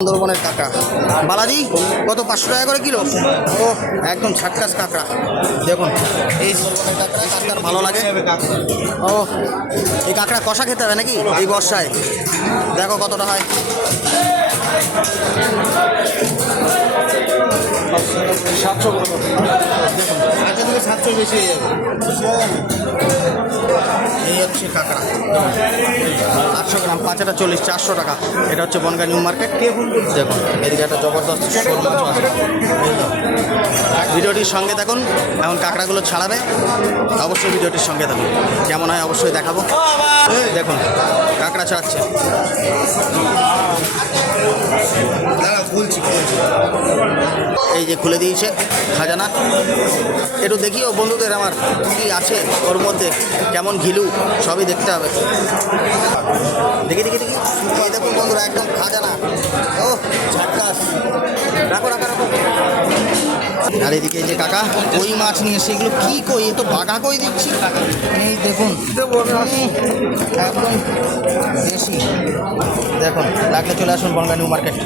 সুন্দরবনের কাঁকড়া বালাজি কত 500 টাকা করে কিলো। ও একদম ঝাক্কাস কাঁকড়া দেখুন। এই সুন্দরবনের কাঁকড়া কাঁকড়ার ভালো লাগে। ও এই কাঁকড়া কষা খেতে হবে নাকি এই বর্ষায়? দেখো কতটা হয়। 700 করে দেখুন, 700 বেশি হয়ে যাবে। এই হচ্ছে কাঁকড়া 800 গ্রাম 540 400 টাকা। এটা হচ্ছে বনগাঁ নিউ মার্কেট। দেখুন এদিকে একটা জবরদস্ত শোল মাছও আছে। ভিডিওটির সঙ্গে থাকুন, এখন কাঁকড়াগুলো ছাড়াবে, অবশ্যই ভিডিওটির সঙ্গে থাকুন। কেমন হয় অবশ্যই দেখাবো। দেখুন কাঁকড়া ছাড়াচ্ছে। এই যে খুলে দিয়েছে খাজানা। একটু দেখিও বন্ধুদের আমার কি আছে ওর মধ্যে, কেমন ঘিলু সবই দেখতে হবে। দেখি দেখি দেখি এই দেখুন বন্ধুরা একদম খাজানা। ও ঝাক্কাস। রাখো রাখো রাখো। আর এদিকে এই যে কাকা কই মাছ নিয়ে এসে, এগুলো কি কই? এ তো বাঘা কই দিচ্ছি। এই দেখুন একদম দেশি। দেখুন লাগলে চলে আসুন বনগাঁ নিউ মার্কেট।